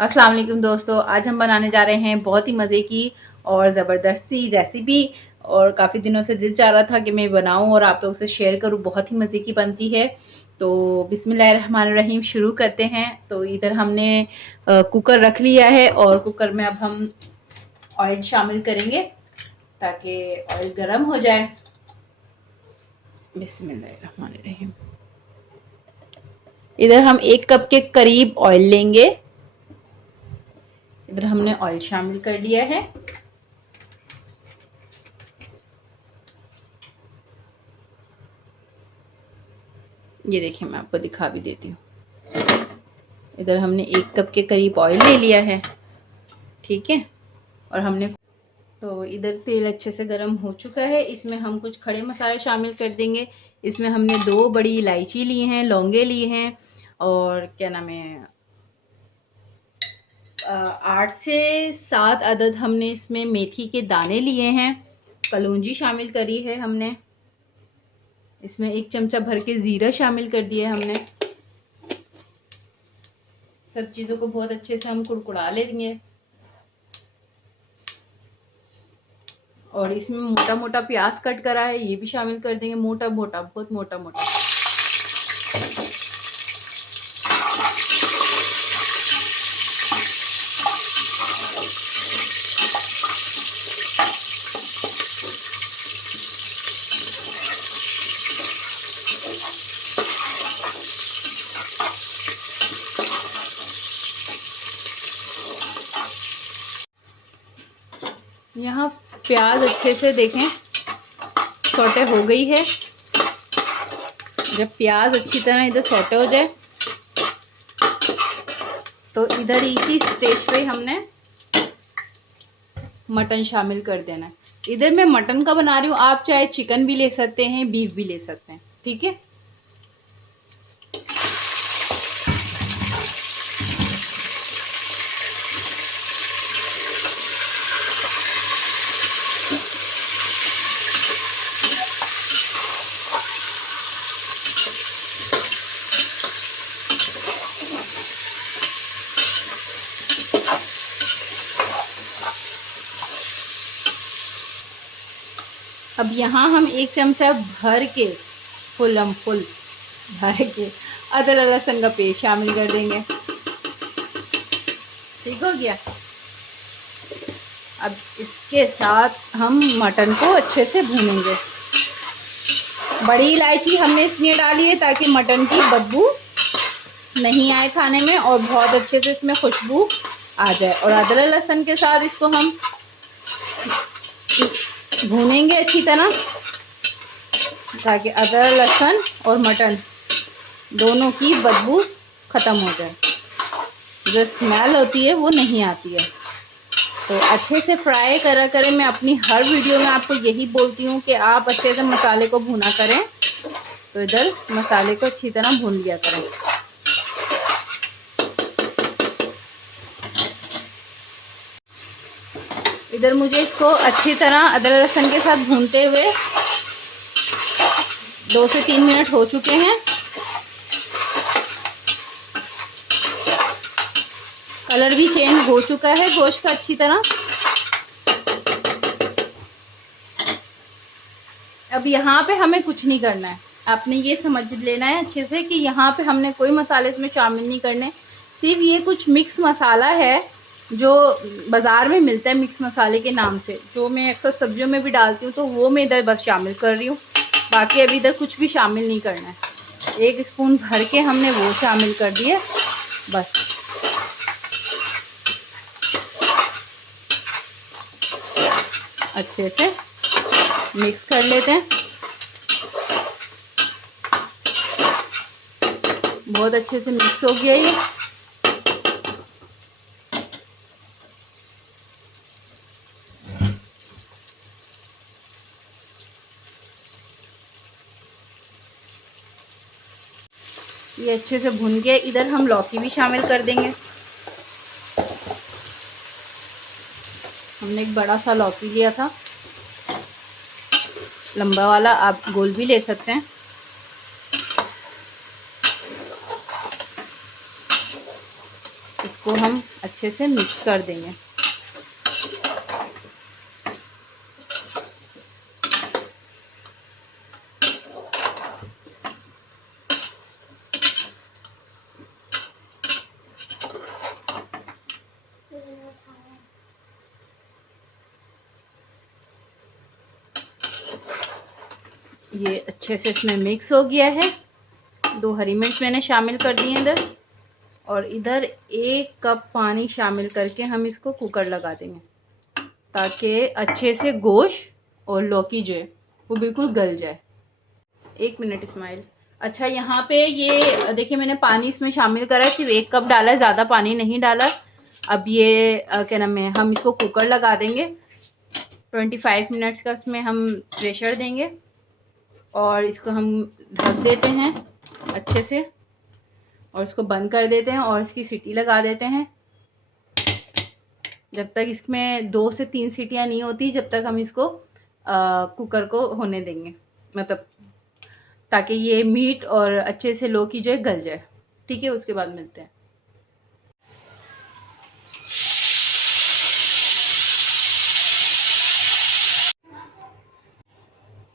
अस्सलाम वालेकुम दोस्तों, आज हम बनाने जा रहे हैं बहुत ही मज़े की और ज़बरदस्त सी रेसिपी। और काफ़ी दिनों से दिल चाह रहा था कि मैं बनाऊं और आप लोगों से शेयर करूं। बहुत ही मज़े की बनती है। तो बिस्मिल्लाहिर्रहमानिर्रहीम शुरू करते हैं। तो इधर हमने कुकर रख लिया है और कुकर में अब हम ऑयल शामिल करेंगे ताकि ऑयल गर्म हो जाए। बिस्मिल्लाहिर्रहमानिर्रहीम। इधर हम 1 कप के करीब ऑयल लेंगे। इधर हमने ऑयल शामिल कर लिया है। ये देखिए, मैं आपको दिखा भी देती हूँ। इधर हमने 1 कप के करीब ऑयल ले लिया है। ठीक है। और हमने तो इधर तेल अच्छे से गर्म हो चुका है। इसमें हम कुछ खड़े मसाले शामिल कर देंगे। इसमें हमने 2 बड़ी इलायची ली हैं, लौंगे लिए हैं और क्या नाम है 8 से 7 अदद हमने इसमें मेथी के दाने लिए हैं। कलौंजी शामिल करी है हमने। इसमें 1 चमचा भर के ज़ीरा शामिल कर दिया है हमने। सब चीज़ों को बहुत अच्छे से हम कुड़कुड़ा लेंगे। और इसमें मोटा मोटा प्याज कट करा है, ये भी शामिल कर देंगे। मोटा मोटा, बहुत मोटा मोटा। यहाँ प्याज अच्छे से देखें सौटे हो गई है। जब प्याज अच्छी तरह इधर सौटे हो जाए तो इधर इसी स्टेज पे हमने मटन शामिल कर देना है। इधर मैं मटन का बना रही हूँ, आप चाहे चिकन भी ले सकते हैं, बीफ भी ले सकते हैं। ठीक है। अब यहाँ हम 1 चमचा भर के फुल भर के अदरक लहसुन का पेस्ट शामिल कर देंगे। ठीक हो गया। अब इसके साथ हम मटन को अच्छे से भूनेंगे। बड़ी इलायची हमने इसलिए डाली है ताकि मटन की बदबू नहीं आए खाने में और बहुत अच्छे से इसमें खुशबू आ जाए। और अदरक लहसुन के साथ इसको हम भूनेंगे अच्छी तरह ताकि अदरक लहसुन और मटन दोनों की बदबू ख़त्म हो जाए। जो स्मेल होती है वो नहीं आती है। तो अच्छे से फ्राई करा करें। मैं अपनी हर वीडियो में आपको यही बोलती हूँ कि आप अच्छे से मसाले को भुना करें। तो इधर मसाले को अच्छी तरह भून लिया करें। इधर मुझे इसको अच्छी तरह अदरक लहसुन के साथ भूनते हुए 2 से 3 मिनट हो चुके हैं। कलर भी चेंज हो चुका है गोश्त का अच्छी तरह। अब यहाँ पे हमें कुछ नहीं करना है। आपने ये समझ लेना है अच्छे से कि यहाँ पे हमने कोई मसाले इसमें शामिल नहीं करने। सिर्फ ये कुछ मिक्स मसाला है जो बाज़ार में मिलता है, मिक्स मसाले के नाम से, जो मैं अक्सर सब्जियों में भी डालती हूँ। तो वो मैं इधर बस शामिल कर रही हूँ। बाकी अभी इधर कुछ भी शामिल नहीं करना है। 1 स्पून भर के हमने वो शामिल कर दिए बस। अच्छे से मिक्स कर लेते हैं। बहुत अच्छे से मिक्स हो गया ये अच्छे से भुन गया। इधर हम लौकी भी शामिल कर देंगे। हमने एक बड़ा सा लौकी लिया था, लंबा वाला, आप गोल भी ले सकते हैं। इसको हम अच्छे से मिक्स कर देंगे। ये अच्छे से इसमें मिक्स हो गया है। 2 हरी मिर्च मैंने शामिल कर दी हैं इधर, और इधर 1 कप पानी शामिल करके हम इसको कुकर लगा देंगे, ताकि अच्छे से गोश्त और लौकी जो है वो बिल्कुल गल जाए। 1 मिनट इस्माइल। अच्छा, यहाँ पे ये देखिए मैंने पानी इसमें शामिल करा है, सिर्फ 1 कप डाला है, ज़्यादा पानी नहीं डाला। अब ये क्या नाम है, हम इसको कुकर लगा देंगे। 25 मिनट्स का इसमें हम प्रेशर देंगे और इसको हम ढक देते हैं अच्छे से, और इसको बंद कर देते हैं और इसकी सीटी लगा देते हैं। जब तक इसमें 2 से 3 सीटियाँ नहीं होती, जब तक हम इसको कुकर को होने देंगे, मतलब ताकि ये मीट और अच्छे से लौकी जो है गल जाए। ठीक है, उसके बाद मिलते हैं।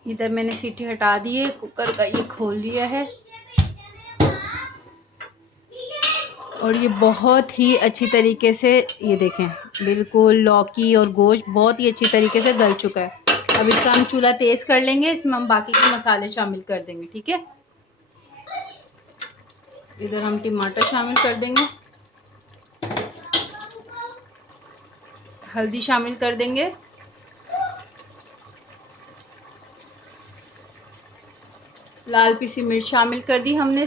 इधर मैंने सीटी हटा दी है, कुकर का ये खोल लिया है, और ये बहुत ही अच्छी तरीके से, ये देखें बिल्कुल लौकी और गोश्त बहुत ही अच्छी तरीके से गल चुका है। अब इसका हम चूल्हा तेज़ कर लेंगे, इसमें हम बाकी के मसाले शामिल कर देंगे। ठीक है, इधर हम टमाटर शामिल कर देंगे, हल्दी शामिल कर देंगे, लाल पीसी मिर्च शामिल कर दी हमने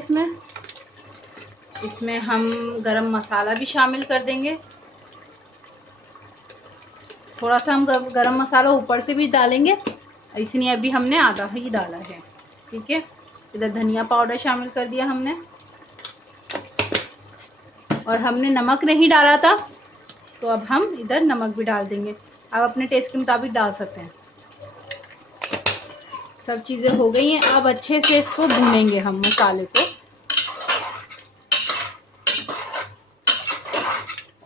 इसमें हम गरम मसाला भी शामिल कर देंगे। थोड़ा सा हम गरम मसाला ऊपर से भी डालेंगे, इसलिए अभी हमने आधा ही डाला है। ठीक है, इधर धनिया पाउडर शामिल कर दिया हमने, और हमने नमक नहीं डाला था, तो अब हम इधर नमक भी डाल देंगे। आप अपने टेस्ट के मुताबिक डाल सकते हैं। सब चीज़ें हो गई हैं, अब अच्छे से इसको भूनेंगे हम मसाले को,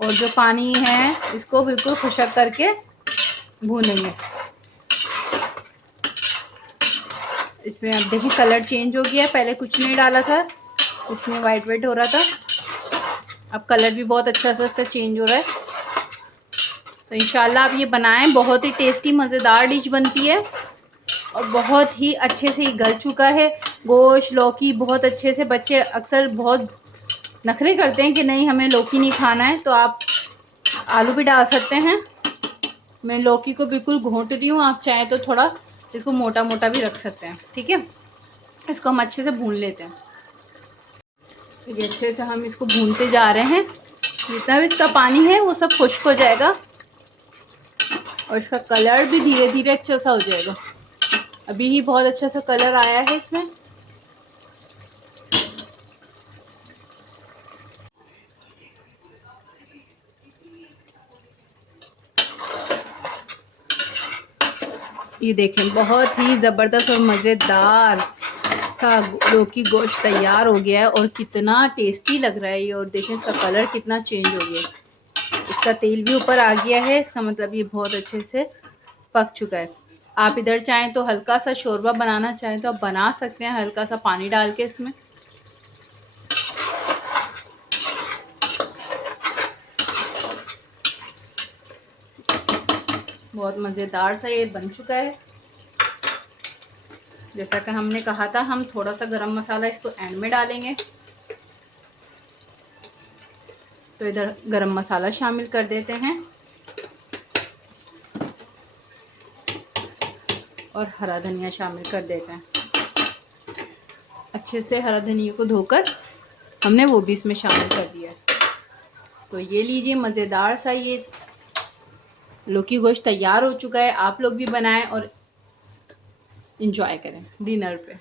और जो पानी है इसको बिल्कुल खुशक करके भूनेंगे। इसमें अब देखिए कलर चेंज हो गया, पहले कुछ नहीं डाला था, इसमें वाइट वाइट हो रहा था, अब कलर भी बहुत अच्छा सा इसका चेंज हो रहा है। तो इंशाल्लाह आप ये बनाएं, बहुत ही टेस्टी मज़ेदार डिश बनती है, और बहुत ही अच्छे से गल चुका है गोश्त लौकी बहुत अच्छे से। बच्चे अक्सर बहुत नखरे करते हैं कि नहीं हमें लौकी नहीं खाना है, तो आप आलू भी डाल सकते हैं। मैं लौकी को बिल्कुल घोंट रही हूँ, आप चाहें तो थोड़ा इसको मोटा मोटा भी रख सकते हैं। ठीक है, इसको हम अच्छे से भून लेते हैं। ये अच्छे से हम इसको भूनते जा रहे हैं, जितना भी इसका पानी है वो सब खुश्क हो जाएगा, और इसका कलर भी धीरे धीरे अच्छा सा हो जाएगा। अभी ही बहुत अच्छा सा कलर आया है इसमें। ये देखें बहुत ही ज़बरदस्त और मज़ेदार सा लौकी गोश्त तैयार हो गया है, और कितना टेस्टी लग रहा है ये। और देखें इसका कलर कितना चेंज हो गया है, इसका तेल भी ऊपर आ गया है, इसका मतलब ये बहुत अच्छे से पक चुका है। आप इधर चाहें तो हल्का सा शोरबा बनाना चाहें तो आप बना सकते हैं, हल्का सा पानी डाल के इसमें। बहुत मज़ेदार सा ये बन चुका है। जैसा कि हमने कहा था, हम थोड़ा सा गरम मसाला इसको एंड में डालेंगे, तो इधर गरम मसाला शामिल कर देते हैं, और हरा धनिया शामिल कर देते हैं। अच्छे से हरा धनिया को धोकर हमने वो भी इसमें शामिल कर दिया है। तो ये लीजिए मज़ेदार सा ये लौकी गोश्त तैयार हो चुका है। आप लोग भी बनाएं और इंजॉय करें डिनर पे।